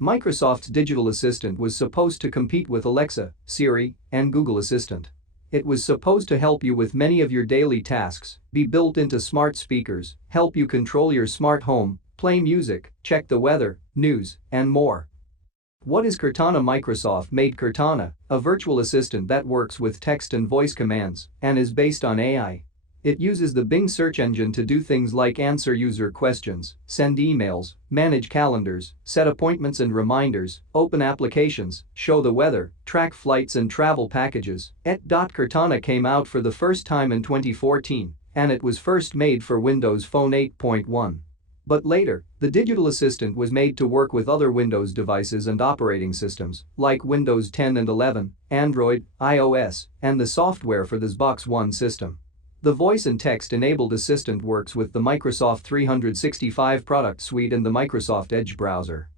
Microsoft's digital assistant was supposed to compete with Alexa, Siri, and Google Assistant. It was supposed to help you with many of your daily tasks, be built into smart speakers, help you control your smart home, play music, check the weather, news, and more. What is Cortana? Microsoft made Cortana, a virtual assistant that works with text and voice commands and is based on AI. It uses the Bing search engine to do things like answer user questions, send emails, manage calendars, set appointments and reminders, open applications, show the weather, track flights and travel packages. Cortana came out for the first time in 2014, and it was first made for Windows Phone 8.1. But later, the digital assistant was made to work with other Windows devices and operating systems, like Windows 10 and 11, Android, iOS, and the software for the Xbox One system. The voice and text-enabled assistant works with the Microsoft 365 product suite and the Microsoft Edge browser.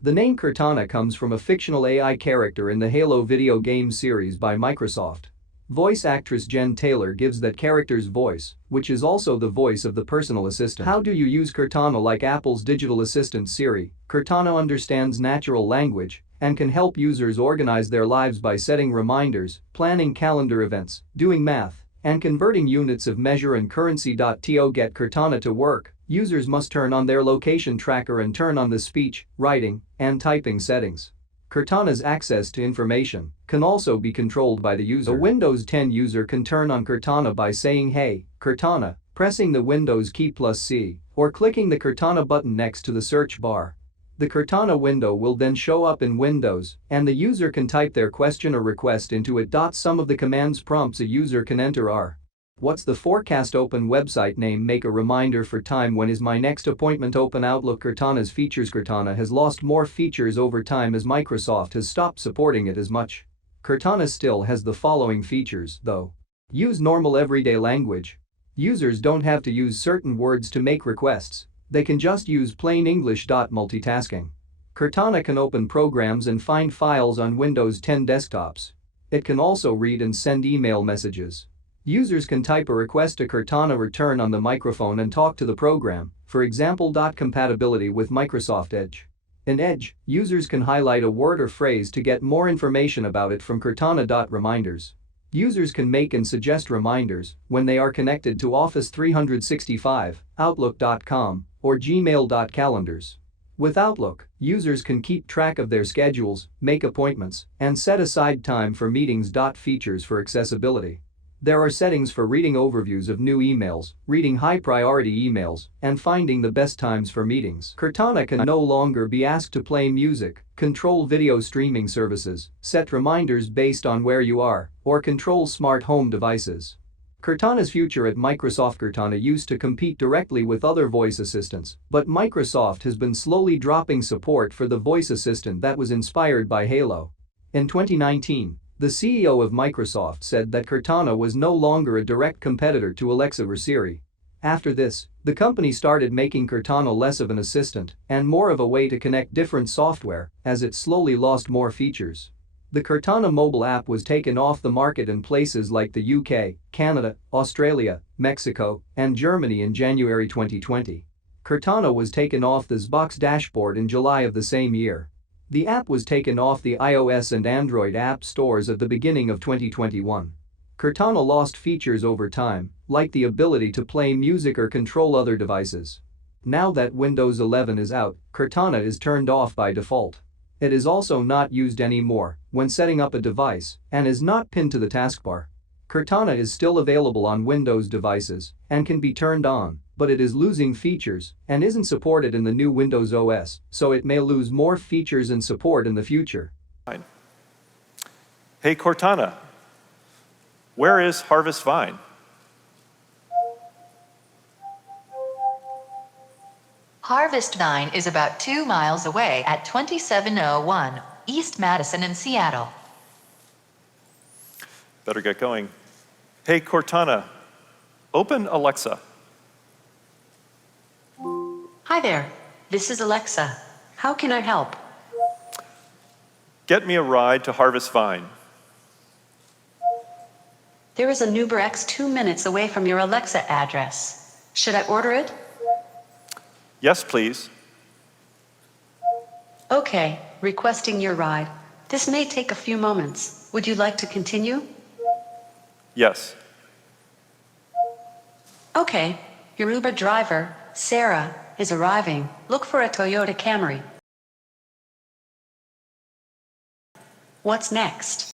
The name Cortana comes from a fictional AI character in the Halo video game series by Microsoft. Voice actress Jen Taylor gives that character's voice, which is also the voice of the personal assistant. How do you use Cortana? Like Apple's digital assistant Siri, Cortana understands natural language and can help users organize their lives by setting reminders, planning calendar events, doing math, and converting units of measure and currency. To get Cortana to work, users must turn on their location tracker and turn on the speech, writing, and typing settings. Cortana's access to information can also be controlled by the user. A Windows 10 user can turn on Cortana by saying "Hey, Cortana," pressing the Windows key +C, or clicking the Cortana button next to the search bar. The Cortana window will then show up in Windows, and the user can type their question or request into it. Some of the commands prompts a user can enter are: what's the forecast? Open website name. Make a reminder for time. When is my next appointment? Open Outlook. Cortana's features. Cortana has lost more features over time as Microsoft has stopped supporting it as much. Cortana still has the following features, though. Use normal everyday language. Users don't have to use certain words to make requests. They can just use plain English. Multitasking. Cortana can open programs and find files on Windows 10 desktops. It can also read and send email messages. Users can type a request to Cortana, return on the microphone and talk to the program, for example. Compatibility with Microsoft Edge. In Edge, users can highlight a word or phrase to get more information about it from Cortana. Reminders. Users can make and suggest reminders when they are connected to Office 365, Outlook.com, or Gmail. Calendars. With Outlook, users can keep track of their schedules, make appointments, and set aside time for meetings. Features for accessibility. There are settings for reading overviews of new emails, reading high-priority emails, and finding the best times for meetings. Cortana can no longer be asked to play music, control video streaming services, set reminders based on where you are, or control smart home devices. Cortana's future at Microsoft. Cortana used to compete directly with other voice assistants, but Microsoft has been slowly dropping support for the voice assistant that was inspired by Halo. In 2019, the CEO of Microsoft said that Cortana was no longer a direct competitor to Alexa or Siri. After this, the company started making Cortana less of an assistant and more of a way to connect different software as it slowly lost more features. The Cortana mobile app was taken off the market in places like the UK, Canada, Australia, Mexico, and Germany in January 2020. Cortana was taken off the Xbox dashboard in July of the same year. The app was taken off the iOS and Android app stores at the beginning of 2021. Cortana lost features over time, like the ability to play music or control other devices. Now that Windows 11 is out, Cortana is turned off by default. It is also not used anymore when setting up a device and is not pinned to the taskbar. Cortana is still available on Windows devices and can be turned on, but it is losing features and isn't supported in the new Windows OS, so it may lose more features and support in the future. Hey Cortana, where is Harvest Vine? Harvest Vine is about 2 miles away at 2701 East Madison in Seattle. Better get going. Hey Cortana, open Alexa. Hi there, this is Alexa. How can I help? Get me a ride to Harvest Vine. There is an Uber X 2 minutes away from your Alexa address. Should I order it? Yes, please. Okay, requesting your ride. This may take a few moments. Would you like to continue? Yes. Okay, your Uber driver, Sarah, is arriving. Look for a Toyota Camry. What's next?